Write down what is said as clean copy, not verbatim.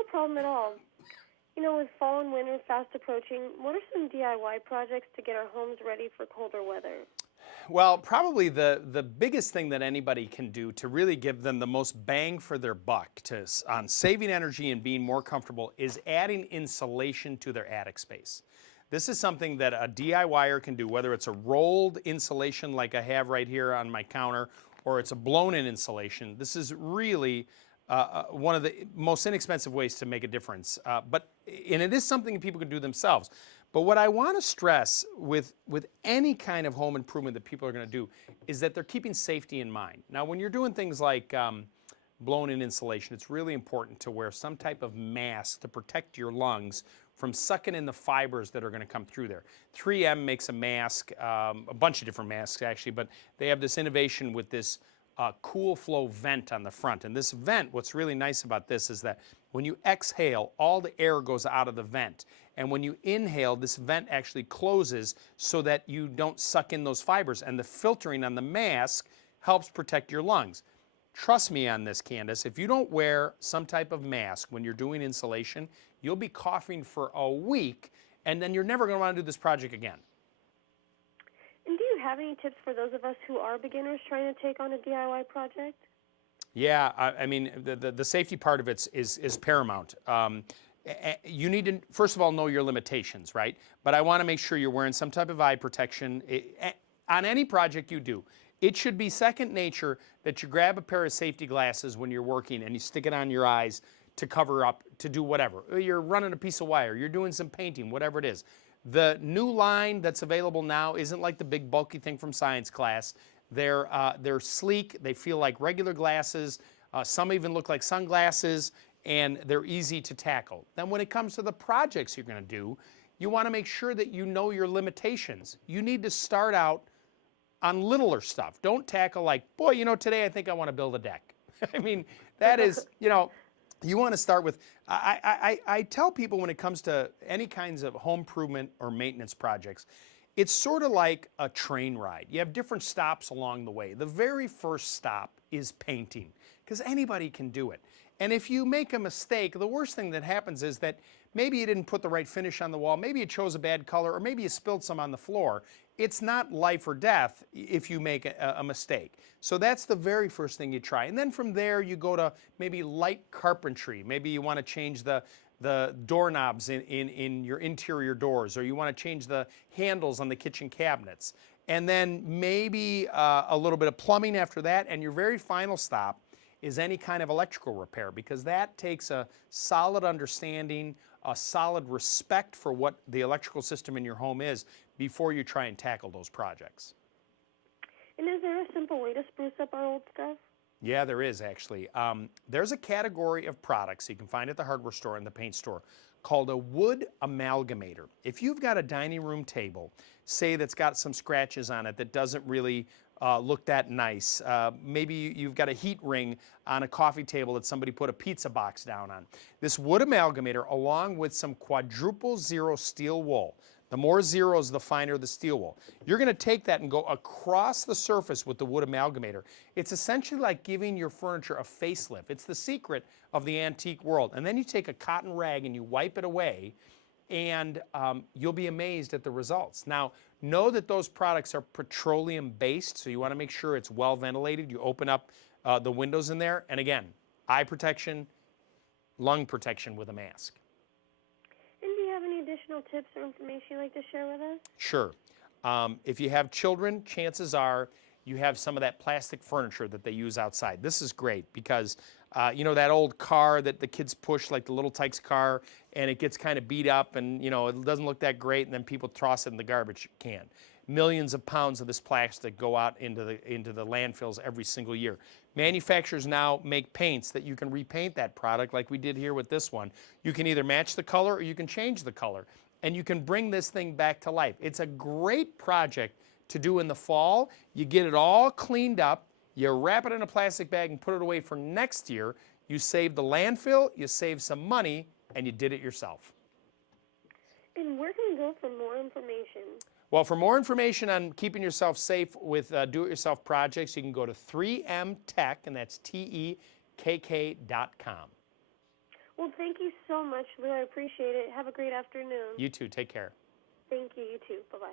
no problem at all. With fall and winter fast approaching, what are some DIY projects to get our homes ready for colder weather? Well, probably the biggest thing that anybody can do to really give them the most bang for their buck on saving energy and being more comfortable is adding insulation to their attic space. This is something that a DIYer can do, whether it's a rolled insulation like I have right here on my counter, or it's a blown-in insulation. This is really one of the most inexpensive ways to make a difference. And it is something that people can do themselves. But what I want to stress with any kind of home improvement that people are going to do is that they're keeping safety in mind. Now, when you're doing things like blown-in insulation, it's really important to wear some type of mask to protect your lungs from sucking in the fibers that are going to come through there. 3M makes a mask, a bunch of different masks actually, but they have this innovation with this cool flow vent on the front. And this vent, what's really nice about this is that when you exhale, all the air goes out of the vent. And when you inhale, this vent actually closes so that you don't suck in those fibers. And the filtering on the mask helps protect your lungs. Trust me on this, Candace, if you don't wear some type of mask when you're doing insulation, you'll be coughing for a week, and then you're never going to want to do this project again. And do you have any tips for those of us who are beginners trying to take on a DIY project? Yeah, I mean, the safety part of it is paramount. You need to, first of all, know your limitations, right? But I want to make sure you're wearing some type of eye protection. On any project you do, it should be second nature that you grab a pair of safety glasses when you're working and you stick it on your eyes to cover up, to do whatever. You're running a piece of wire, you're doing some painting, whatever it is. The new line that's available now isn't like the big bulky thing from science class. They're sleek, they feel like regular glasses, some even look like sunglasses, and they're easy to tackle. Then when it comes to the projects you're going to do, you want to make sure that you know your limitations. You need to start out on littler stuff. Don't tackle like, boy, today I think I want to build a deck. I mean, that is, you want to start with, I tell people when it comes to any kinds of home improvement or maintenance projects, it's sort of like a train ride. You have different stops along the way. The very first stop is painting, because anybody can do it. And if you make a mistake, the worst thing that happens is that maybe you didn't put the right finish on the wall, maybe you chose a bad color, or maybe you spilled some on the floor. It's not life or death if you make a mistake. So that's the very first thing you try. And then from there you go to maybe light carpentry. Maybe you want to change the doorknobs in your interior doors, or you want to change the handles on the kitchen cabinets. And then maybe a little bit of plumbing after that, and your very final stop is any kind of electrical repair, because that takes a solid understanding, a solid respect for what the electrical system in your home is before you try and tackle those projects. And is there a simple way to spruce up our old stuff? Yeah, there is actually. There's a category of products you can find at the hardware store and the paint store called a wood amalgamator. If you've got a dining room table, say that's got some scratches on it that doesn't really look that nice. Maybe you've got a heat ring on a coffee table that somebody put a pizza box down on. This wood amalgamator, along with some quadruple zero steel wool, the more zeros, the finer the steel wool. You're going to take that and go across the surface with the wood amalgamator. It's essentially like giving your furniture a facelift. It's the secret of the antique world. And then you take a cotton rag and you wipe it away, and you'll be amazed at the results. Now, know that those products are petroleum-based, so you want to make sure it's well ventilated. You open up the windows in there, and again, eye protection, lung protection with a mask. And do you have any additional tips or information you'd like to share with us? Sure. If you have children, chances are you have some of that plastic furniture that they use outside. This is great because, that old car that the kids push, like the Little Tykes car, and it gets kind of beat up and, it doesn't look that great, and then people toss it in the garbage can. Millions of pounds of this plastic go out into the landfills every single year. Manufacturers now make paints that you can repaint that product like we did here with this one. You can either match the color or you can change the color, and you can bring this thing back to life. It's a great project to do in the fall. You get it all cleaned up, you wrap it in a plastic bag and put it away for next year. You save the landfill, you save some money, and you did it yourself. And where can we go for more information? Well, for more information on keeping yourself safe with do-it-yourself projects, you can go to 3mtech, and that's TEKK.com. Well, thank you so much, Lou. I appreciate it. Have a great afternoon. You too. Take care. Thank you. You too. Bye-bye.